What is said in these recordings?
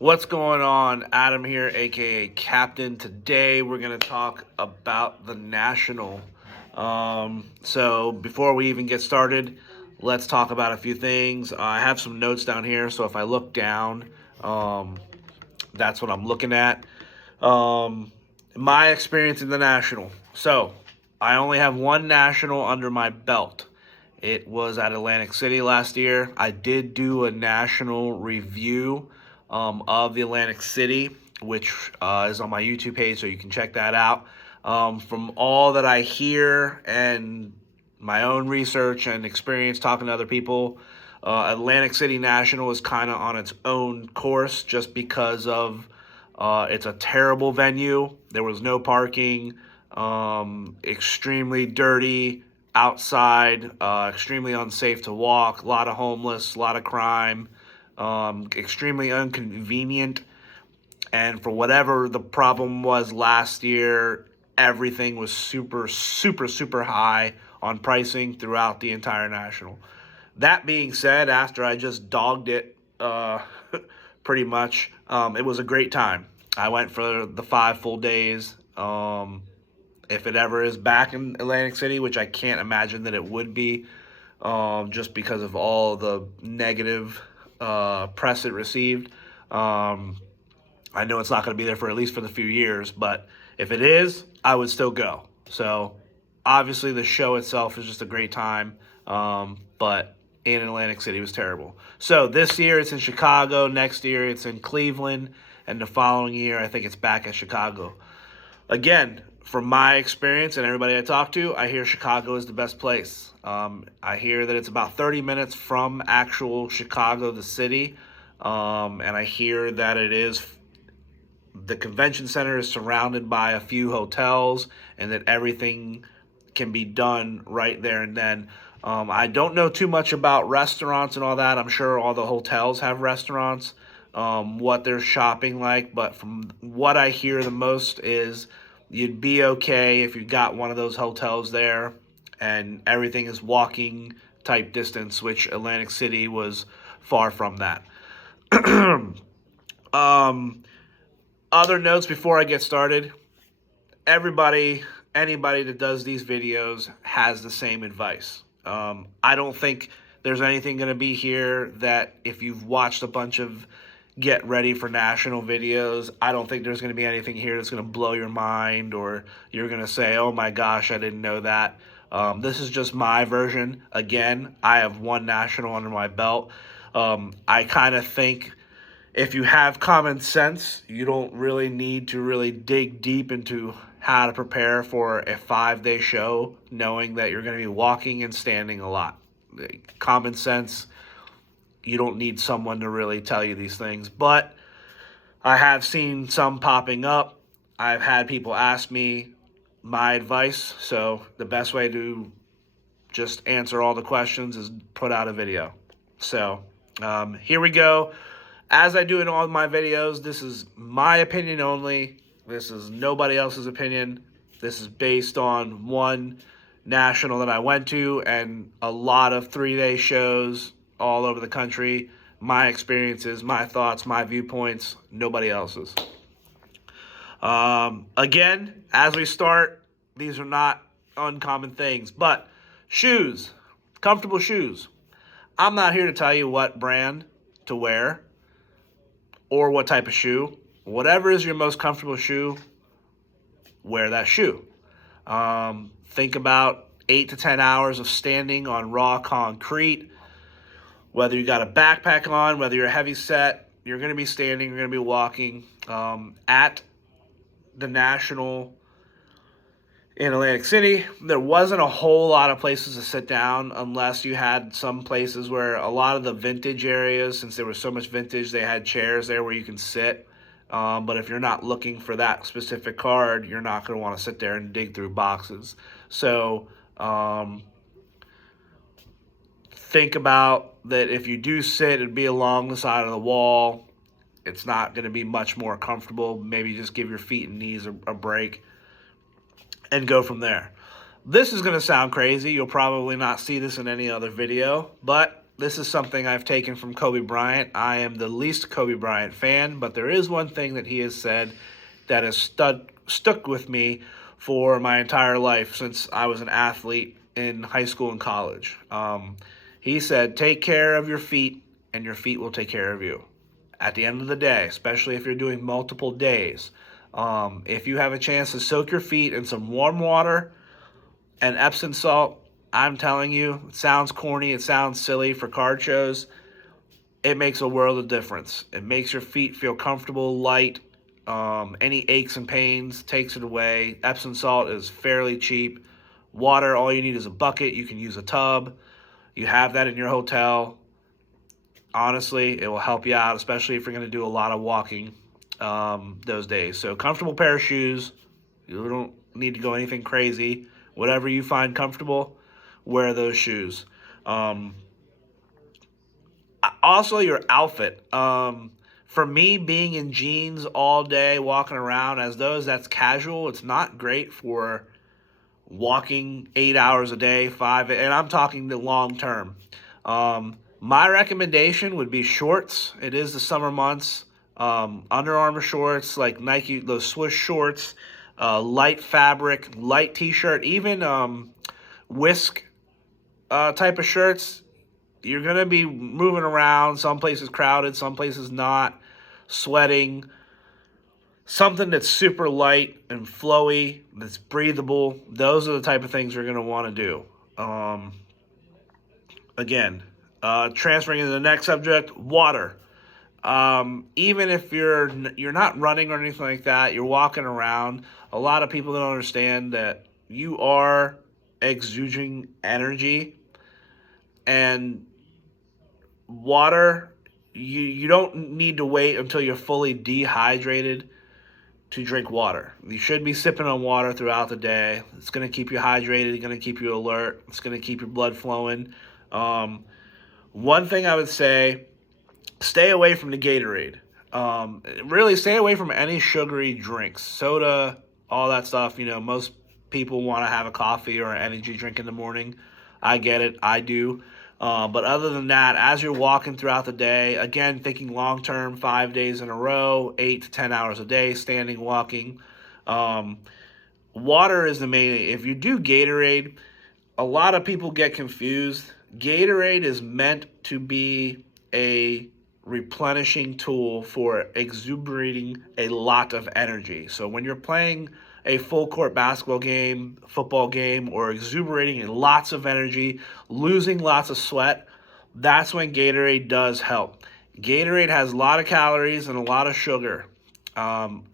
What's going on? Adam here, aka Captain. Today we're going to talk about the National. So before we even get started, let's talk about a few things. I have some notes down here, so if I look down, that's what I'm looking at. My experience in the National. So I only have one National under my belt. It was at Atlantic City last year. I did do a national review of the Atlantic City, which is on my YouTube page, so you can check that out. From all that I hear and my own research and experience talking to other people, Atlantic City National is kind of on its own course just because of it's a terrible venue. There was no parking, extremely dirty outside, extremely unsafe to walk, a lot of homeless, a lot of crime, extremely inconvenient. And for whatever the problem was last year, everything was super, super, super high on pricing throughout the entire National. That being said, after I just dogged it pretty much, it was a great time. I went for the 5 full days. If it ever is back in Atlantic City, which I can't imagine that it would be, just because of all the negative press it received. I know it's not going to be there for at least for the few years, but if it is, I would still go. So obviously the show itself is just a great time, but in Atlantic City was terrible. So this year it's in Chicago, next year it's in Cleveland, and the following year I think it's back at Chicago. Again, from my experience and everybody I talk to, I hear Chicago is the best place. I hear that it's about 30 minutes from actual Chicago, the city, and I hear that the convention center is surrounded by a few hotels and that everything can be done right there and then. I don't know too much about restaurants and all that. I'm sure all the hotels have restaurants, what they're shopping like, but from what I hear the most is you'd be okay if you got one of those hotels there and everything is walking type distance, which Atlantic City was far from that. Other notes before I get started. Anybody that does these videos has the same advice. I don't think there's anything going to be here that if you've watched a bunch of get ready for national videos, I don't think there's going to be anything here that's going to blow your mind or you're going to say, oh my gosh, I didn't know that. This is just my version. Again, I have one national under my belt. I kind of think if you have common sense, you don't really need to really dig deep into how to prepare for a 5-day show, knowing that you're going to be walking and standing a lot. Common sense, you don't need someone to really tell you these things. But I have seen some popping up. I've had people ask me my advice. So the best way to just answer all the questions is put out a video. So here we go. As I do in all of my videos, this is my opinion only. This is nobody else's opinion. This is based on one national that I went to and a lot of 3-day shows all over the country. My experiences, my thoughts, my viewpoints, nobody else's. Again, as we start, these are not uncommon things, but shoes, comfortable shoes. I'm not here to tell you what brand to wear or what type of shoe. Whatever is your most comfortable shoe, wear that shoe. Think about 8 to 10 hours of standing on raw concrete. Whether you got a backpack on, whether you're heavy set, you're going to be standing, you're going to be walking. At the National in Atlantic City, there wasn't a whole lot of places to sit down unless you had some places where a lot of the vintage areas, since there was so much vintage, they had chairs there where you can sit. But if you're not looking for that specific card, you're not going to want to sit there and dig through boxes. So think about that if you do sit, it'd be along the side of the wall. It's not going to be much more comfortable. Maybe just give your feet and knees a break and go from there. This is going to sound crazy. You'll probably not see this in any other video, but this is something I've taken from Kobe Bryant. I am the least Kobe Bryant fan, but there is one thing that he has said that has stuck with me for my entire life since I was an athlete in high school and college. He said, "Take care of your feet, and your feet will take care of you." At the end of the day, especially if you're doing multiple days, if you have a chance to soak your feet in some warm water and Epsom salt, I'm telling you, it sounds corny, it sounds silly for card shows. It makes a world of difference. It makes your feet feel comfortable, light. Any aches and pains takes it away. Epsom salt is fairly cheap. Water, all you need is a bucket. You can use a tub. You have that in your hotel. Honestly, it will help you out, especially if you're going to do a lot of walking those days. So comfortable pair of shoes. You don't need to go anything crazy. Whatever you find comfortable, wear those shoes. Also, your outfit. For me, being in jeans all day, walking around as those, that's casual. It's not great for walking 8 hours a day, and I'm talking the long term. My recommendation would be shorts. It is the summer months. Under Armour shorts, like Nike, those swoosh shorts, light fabric, light t-shirt, even whisk type of shirts. You're going to be moving around, some places crowded, some places not, sweating. Something that's super light and flowy, that's breathable. Those are the type of things you're going to want to do. Again, transferring into the next subject, water. Even if you're not running or anything like that, you're walking around, a lot of people don't understand that you are exuding energy, and water, you don't need to wait until you're fully dehydrated to drink water. You should be sipping on water throughout the day. It's going to keep you hydrated. It's going to keep you alert. It's going to keep your blood flowing. One thing I would say, stay away from the Gatorade. Really stay away from any sugary drinks, soda, all that stuff. Most people want to have a coffee or an energy drink in the morning. I get it. I do. But other than that, as you're walking throughout the day, again, thinking long term, 5 days in a row, 8 to 10 hours a day, standing, walking. Water is the main. If you do Gatorade, a lot of people get confused. Gatorade is meant to be a replenishing tool for exuberating a lot of energy. So when you're playing a full court basketball game, football game, or exuberating lots of energy, losing lots of sweat, that's when Gatorade does help. Gatorade has a lot of calories and a lot of sugar.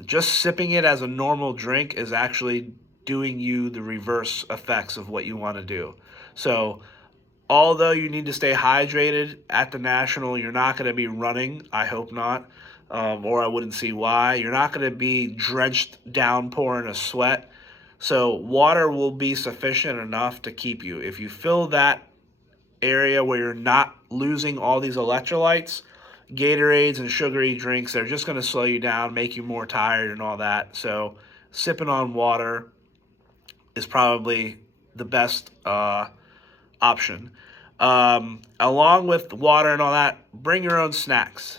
Just sipping it as a normal drink is actually doing you the reverse effects of what you want to do. So although you need to stay hydrated at the National, you're not going to be running. I hope not. Or I wouldn't see why. You're not going to be drenched downpouring of sweat. So water will be sufficient enough to keep you. If you fill that area where you're not losing all these electrolytes, Gatorades and sugary drinks, they're just going to slow you down, make you more tired and all that. So sipping on water is probably the best option. Along with water and all that, bring your own snacks.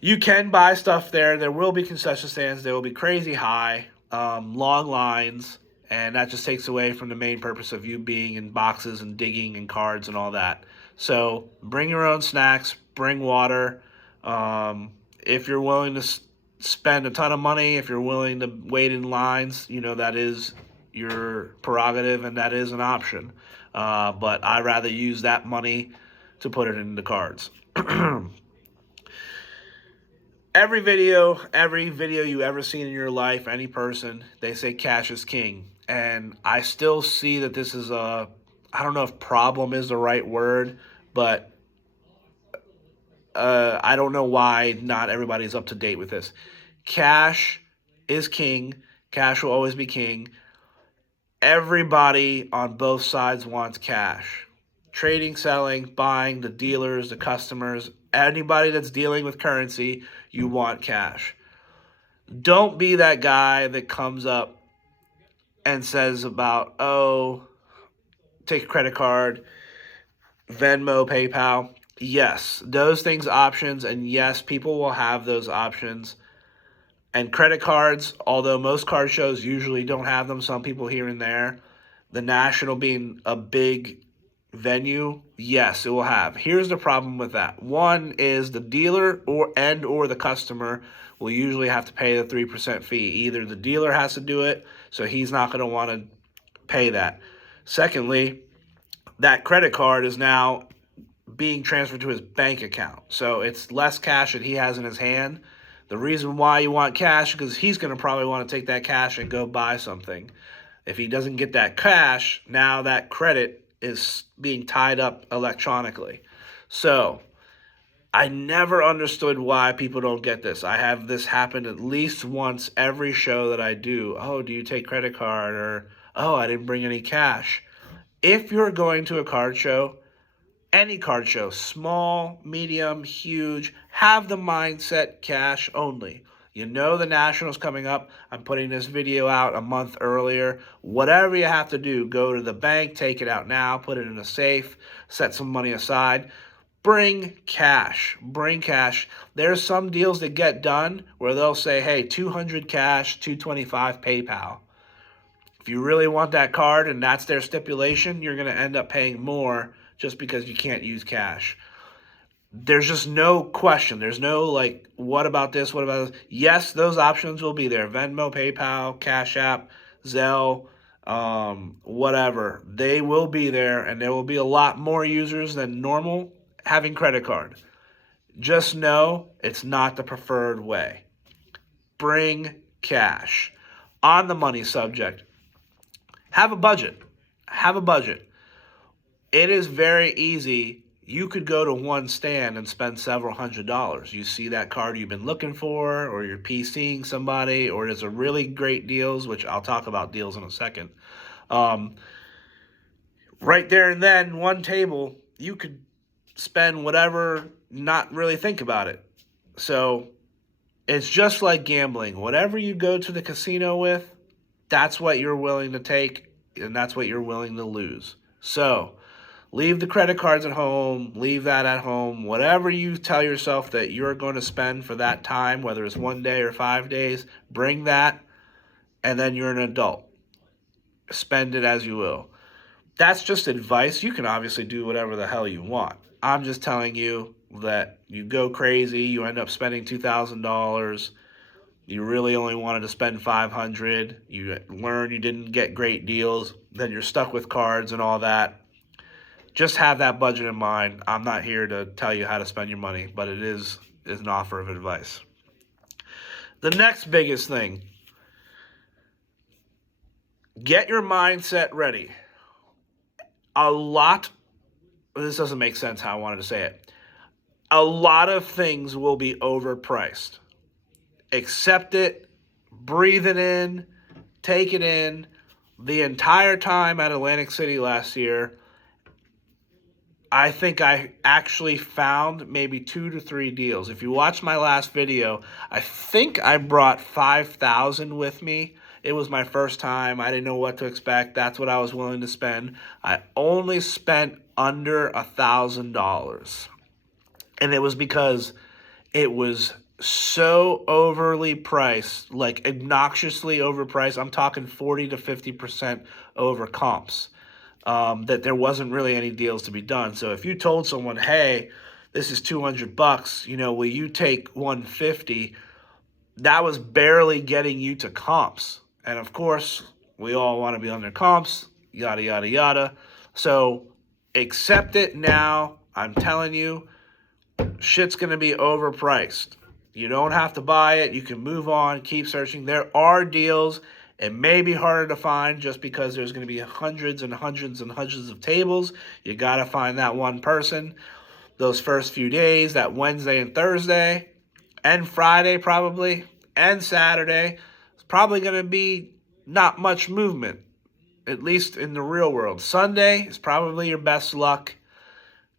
You can buy stuff there. There will be concession stands. They will be crazy high, long lines, and that just takes away from the main purpose of you being in boxes and digging and cards and all that. So bring your own snacks, bring water. If you're willing to spend a ton of money, if you're willing to wait in lines, that is your prerogative and that is an option. But I'd rather use that money to put it into cards. Every video you ever seen in your life, any person, they say cash is king. And I still see that this is I don't know if problem is the right word, but I don't know why not everybody's up to date with this. Cash is king. Cash will always be king. Everybody on both sides wants cash. Trading, selling, buying, the dealers, the customers, anybody that's dealing with currency, you want cash. Don't be that guy that comes up and says about, take a credit card, Venmo, PayPal. Yes, those things options, and yes, people will have those options. And credit cards, although most card shows usually don't have them, some people here and there, the National being a big venue, yes, it will have. Here's the problem with that. One is the dealer or the customer will usually have to pay the 3% fee. Either the dealer has to do it, so he's not going to want to pay that. Secondly, that credit card is now being transferred to his bank account. So it's less cash that he has in his hand. The reason why you want cash is because he's going to probably want to take that cash and go buy something. If he doesn't get that cash, now that credit is being tied up electronically. So I never understood why people don't get this. I have this happen at least once every show that I do. Oh, do you take credit card? Or, oh, I didn't bring any cash. If you're going to a card show, any card show, small, medium, huge, have the mindset cash only. You know the Nationals coming up. I'm putting this video out a month earlier. Whatever you have to do, go to the bank, take it out now, put it in a safe, set some money aside. Bring cash. Bring cash. There's some deals that get done where they'll say, hey, 200 cash, 225 PayPal. If you really want that card and that's their stipulation, you're going to end up paying more just because you can't use cash. There's just no question. There's no like, what about this? What about this? Yes, those options will be there. Venmo, PayPal, Cash App, Zelle, whatever. They will be there, and there will be a lot more users than normal having credit card. Just know it's not the preferred way. Bring cash. On the money subject, have a budget. Have a budget. It is very easy. You could go to one stand and spend several $100s. You see that card you've been looking for, or you're PCing somebody, or there's a really great deals, which I'll talk about deals in a second. Right there and then, one table, you could spend whatever, not really think about it. So it's just like gambling. Whatever you go to the casino with, that's what you're willing to take, and that's what you're willing to lose. So leave the credit cards at home, leave that at home. Whatever you tell yourself that you're going to spend for that time, whether it's 1 day or 5 days, bring that, and then you're an adult. Spend it as you will. That's just advice. You can obviously do whatever the hell you want. I'm just telling you that you go crazy, you end up spending $2,000. You really only wanted to spend $500. You learn you didn't get great deals. Then you're stuck with cards and all that. Just have that budget in mind. I'm not here to tell you how to spend your money, but it is an offer of advice. The next biggest thing, get your mindset ready. This doesn't make sense how I wanted to say it. A lot of things will be overpriced. Accept it, breathe it in, take it in. The entire time at Atlantic City last year, I think I actually found maybe 2 to 3 deals. If you watch my last video, I think I brought 5,000 with me. It was my first time. I didn't know what to expect. That's what I was willing to spend. I only spent under $1,000. And it was because it was so overly priced, like obnoxiously overpriced. I'm talking 40 to 50% over comps. That there wasn't really any deals to be done. So if you told someone, hey, this is $200, will you take 150? That was barely getting you to comps. And of course, we all want to be under comps, yada, yada, yada. So accept it now. I'm telling you, shit's going to be overpriced. You don't have to buy it. You can move on, keep searching. There are deals. It may be harder to find just because there's going to be hundreds and hundreds and hundreds of tables. You got to find that one person. Those first few days, that Wednesday and Thursday, and Friday probably, and Saturday, it's probably going to be not much movement, at least in the real world. Sunday is probably your best luck.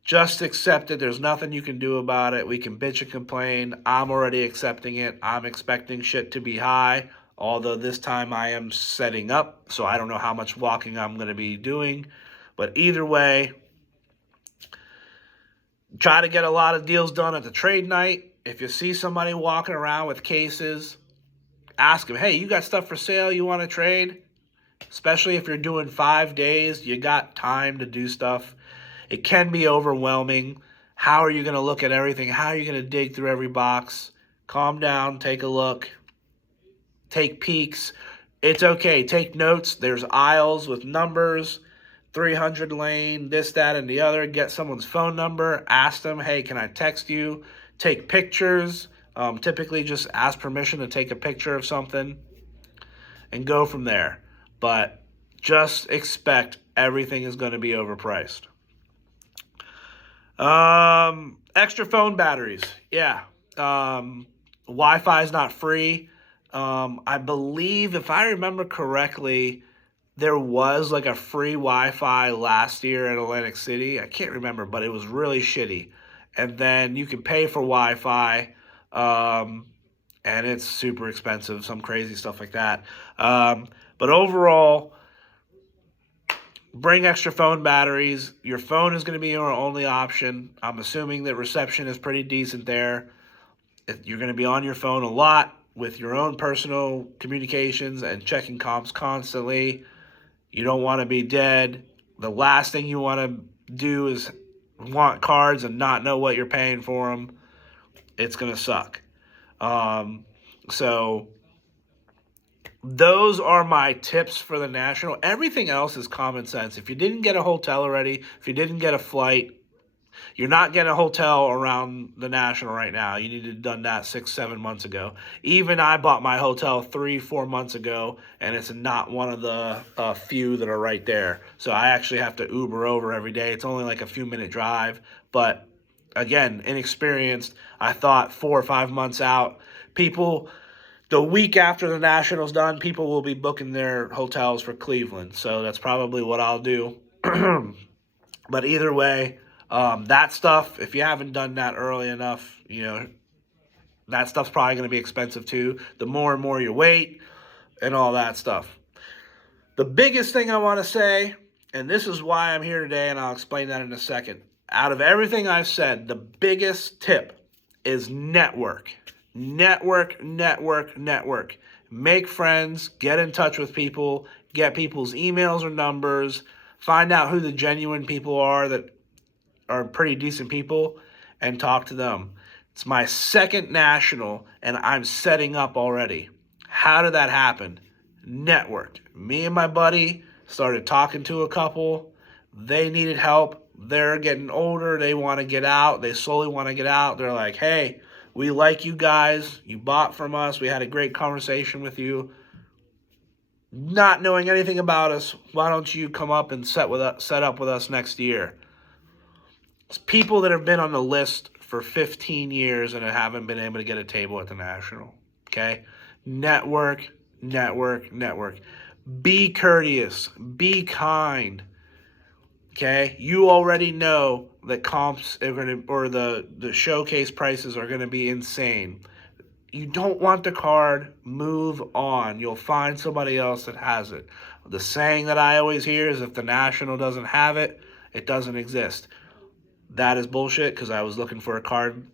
Just accept it. There's nothing you can do about it. We can bitch and complain. I'm already accepting it. I'm expecting shit to be high. Although this time I am setting up, so I don't know how much walking I'm going to be doing. But either way, Try to get a lot of deals done at the trade night. If you see somebody walking around with cases, ask them, hey, you got stuff for sale you want to trade? Especially if you're doing 5 days, you got time to do stuff. It can be overwhelming. How are you going to look at everything? How are you going to dig through every box? Calm down, take a look, take peeks. It's okay. Take notes. There's aisles with numbers, 300 lane, this, that, and the other. Get someone's phone number. Ask them, hey, can I text you? Take pictures. Typically just ask permission to take a picture of something and go from there. But just expect everything is going to be overpriced. Extra phone batteries. Yeah. Wi-Fi is not free. I believe, if I remember correctly, there was like a free Wi-Fi last year at Atlantic City. I can't remember, but it was really shitty. And then you can pay for Wi-Fi, and it's super expensive, some crazy stuff like that. But overall, bring extra phone batteries. Your phone is going to be your only option. I'm assuming that reception is pretty decent there. You're going to be on your phone a lot with your own personal communications and checking comps constantly. You don't want to be dead. The last thing you want to do is want cards and not know what you're paying for them. It's going to suck. So those are my tips for the National. Everything else is common sense. If you didn't get a hotel already, if you didn't get a flight, you're not getting a hotel around the National right now. You need to have done that 6-7 months ago. Even I bought my hotel 3-4 months ago, and it's not one of the few that are right there. So I actually have to Uber over every day. It's only like a few minute drive. But again, inexperienced. I thought 4 or 5 months out, the week after the National's done, people will be booking their hotels for Cleveland. So that's probably what I'll do. But either way, that stuff, if you haven't done that early enough, that stuff's probably going to be expensive too. The more and more you wait and all that stuff. The biggest thing I want to say, and this is why I'm here today, and I'll explain that in a second. Out of everything I've said, the biggest tip is network. Network. Make friends, get in touch with people, get people's emails or numbers, find out who the genuine people are that are pretty decent people, and talk to them. It's my second National, and I'm setting up already. How did that happen? Network. Me and my buddy started talking to a couple. They needed help. They're getting older. They want to get out. They slowly want to get out. They're like, hey, we like you guys. You bought from us. We had a great conversation with you. Not knowing anything about us, why don't you come up and set up with us next year? It's people that have been on the list for 15 years and haven't been able to get a table at the National. Okay? Network. Be courteous. Be kind. Okay? You already know that comps are going to, or the showcase prices are going to be insane. You don't want the card, move on. You'll find somebody else that has it. The saying that I always hear is if the National doesn't have it, it doesn't exist. That is bullshit, because I was looking for a card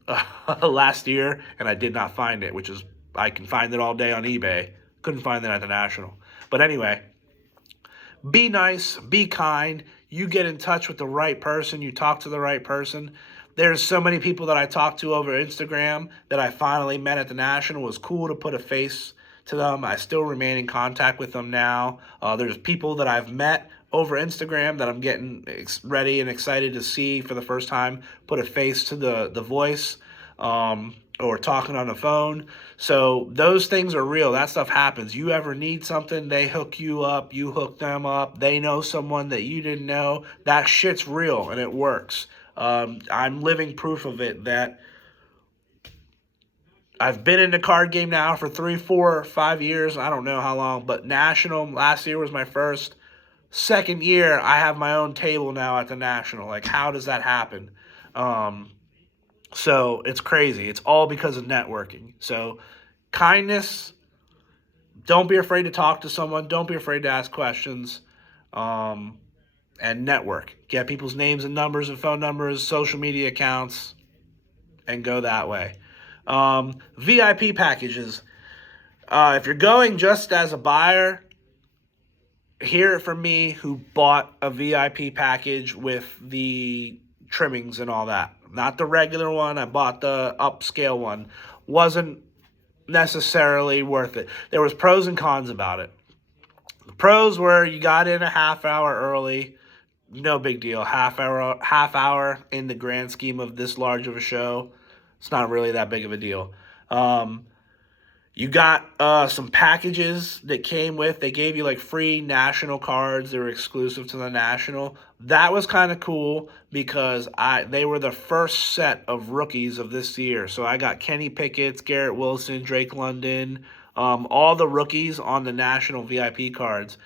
last year and I did not find it, which is, I can find it all day on eBay. Couldn't find it at the National. But anyway, be nice, be kind. You get in touch with the right person. You talk to the right person. There's so many people that I talked to over Instagram that I finally met at the National. It was cool to put a face to them. I still remain in contact with them now. There's people that I've met over Instagram that I'm getting ready and excited to see for the first time, put a face to the voice, or talking on the phone. So those things are real. That stuff happens. You ever need something, they hook you up, you hook them up. They know someone that you didn't know. That shit's real and it works. I'm living proof of it, that I've been in the card game now for 3, 4, 5 years. I don't know how long, but National last year was my first. Second year, I have my own table now at the National. Like, how does that happen? So it's crazy. It's all because of networking. So kindness, don't be afraid to talk to someone. Don't be afraid to ask questions. And and network. Get people's names and numbers and phone numbers, social media accounts, and go that way. VIP packages. If you're going just as a buyer, hear it from me who bought a VIP package with the trimmings and all that. Not the regular one. I bought the upscale one. Wasn't necessarily worth it. There was pros and cons about it. The pros were you got in a half hour early. No big deal. Half hour in the grand scheme of this large of a show. It's not really that big of a deal. You got some packages that came with. They gave you like free national cards. They were exclusive to the national. That was kind of cool because they were the first set of rookies of this year. So I got Kenny Pickett, Garrett Wilson, Drake London, all the rookies on the national VIP cards.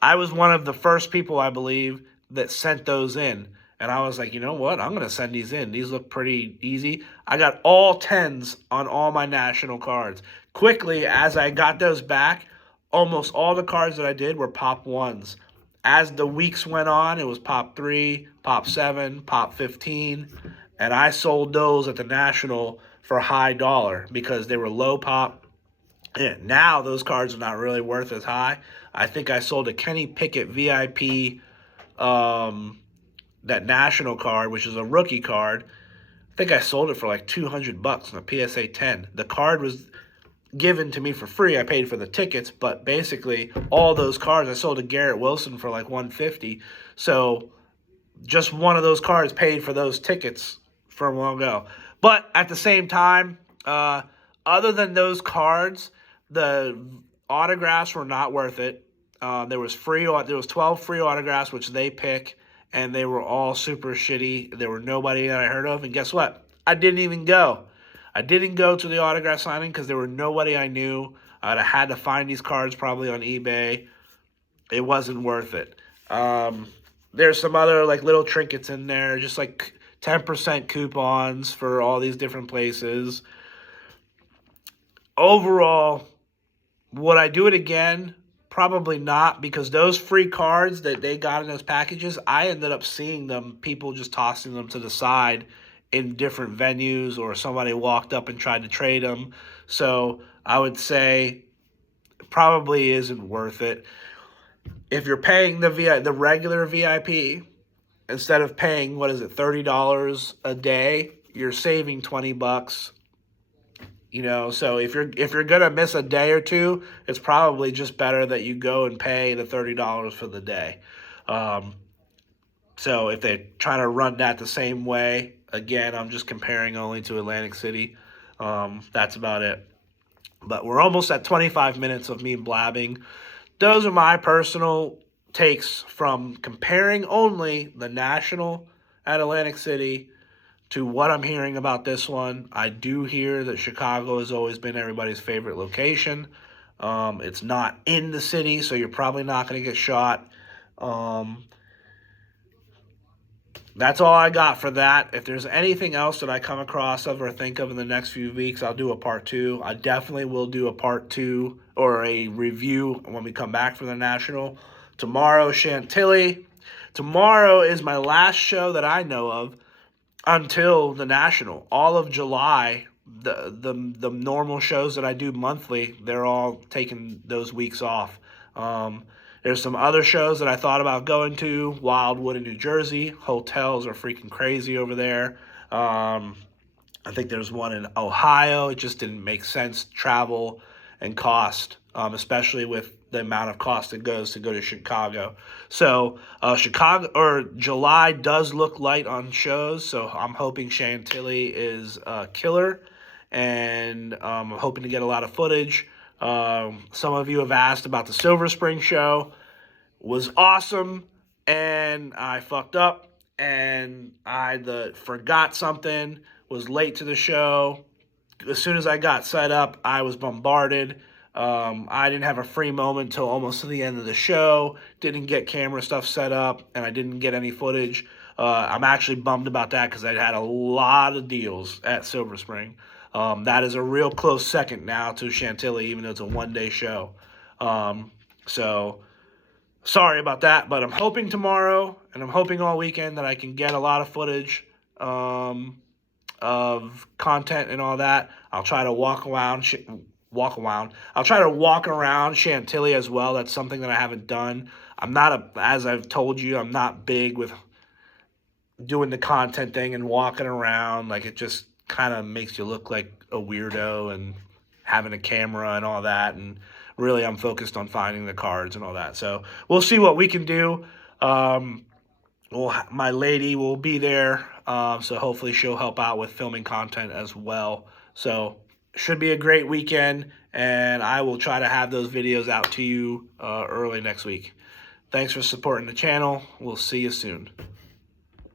I was one of the first people, I believe, that sent those in. And I was like, you know what? I'm going to send these in. These look pretty easy. I got all 10s on all my national cards. Quickly, as I got those back, almost all the cards that I did were pop 1s. As the weeks went on, it was pop 3, pop 7, pop 15. And I sold those at the national for high dollar because they were low pop. And now those cards are not really worth as high. I think I sold a Kenny Pickett VIP that national card, which is a rookie card. I think I sold it for like $200 on a PSA 10. The card was given to me for free. I paid for the tickets, but basically all those cards I sold to Garrett Wilson for like $150. So just one of those cards paid for those tickets from long ago. But at the same time, other than those cards, the autographs were not worth it. There was 12 free autographs, which they pick, and they were all super shitty. There were nobody that I heard of, and guess what? I didn't even go. I didn't go to the autograph signing because there were nobody I knew. I'd have had to find these cards probably on eBay. It wasn't worth it. There's some other like little trinkets in there, just like 10% coupons for all these different places. Overall, would I do it again? Probably not, because those free cards that they got in those packages, I ended up seeing them, people just tossing them to the side in different venues, or somebody walked up and tried to trade them. So I would say it probably isn't worth it. If you're paying the regular VIP, instead of paying, $30 a day, you're saving $20. So if you're gonna miss a day or two, it's probably just better that you go and pay the $30 for the day. So if they're trying to run that the same way, again, I'm just comparing only to Atlantic City. That's about it. But we're almost at 25 minutes of me blabbing. Those are my personal takes from comparing only the National at Atlantic City to what I'm hearing about this one. I do hear that Chicago has always been everybody's favorite location. It's not in the city, so you're probably not going to get shot. That's all I got for that. If there's anything else that I come across or think of in the next few weeks, I'll do a part 2. I definitely will do a part 2 or a review when we come back from the National. Tomorrow, Chantilly. Tomorrow is my last show that I know of until the National. All of July, the normal shows that I do monthly, they're all taking those weeks off. There's some other shows that I thought about going to. Wildwood in New Jersey. Hotels are freaking crazy over there. I think there's one in Ohio. It just didn't make sense, travel and cost, especially with the amount of cost it goes to go to Chicago. So July does look light on shows, so I'm hoping Chantilly is killer, and I'm hoping to get a lot of footage. Some of you have asked about the Silver Spring show. Was awesome, and I fucked up, and I forgot something, was late to the show. As soon as I got set up, I was bombarded. I didn't have a free moment until almost to the end of the show. Didn't get camera stuff set up, and I didn't get any footage. I'm actually bummed about that because I had a lot of deals at Silver Spring. That is a real close second now to Chantilly, even though it's a one-day show. So sorry about that, but I'm hoping tomorrow and I'm hoping all weekend that I can get a lot of footage of content and all that. I'll try to walk around. I'll try to walk around Chantilly as well. That's something that I haven't done. As I've told you, I'm not big with doing the content thing and walking around. Like, it just kind of makes you look like a weirdo and having a camera and all that. And really, I'm focused on finding the cards and all that. So we'll see what we can do. My lady will be there, so hopefully she'll help out with filming content as well. So should be a great weekend, and I will try to have those videos out to you early next week. Thanks for supporting the channel. We'll see you soon.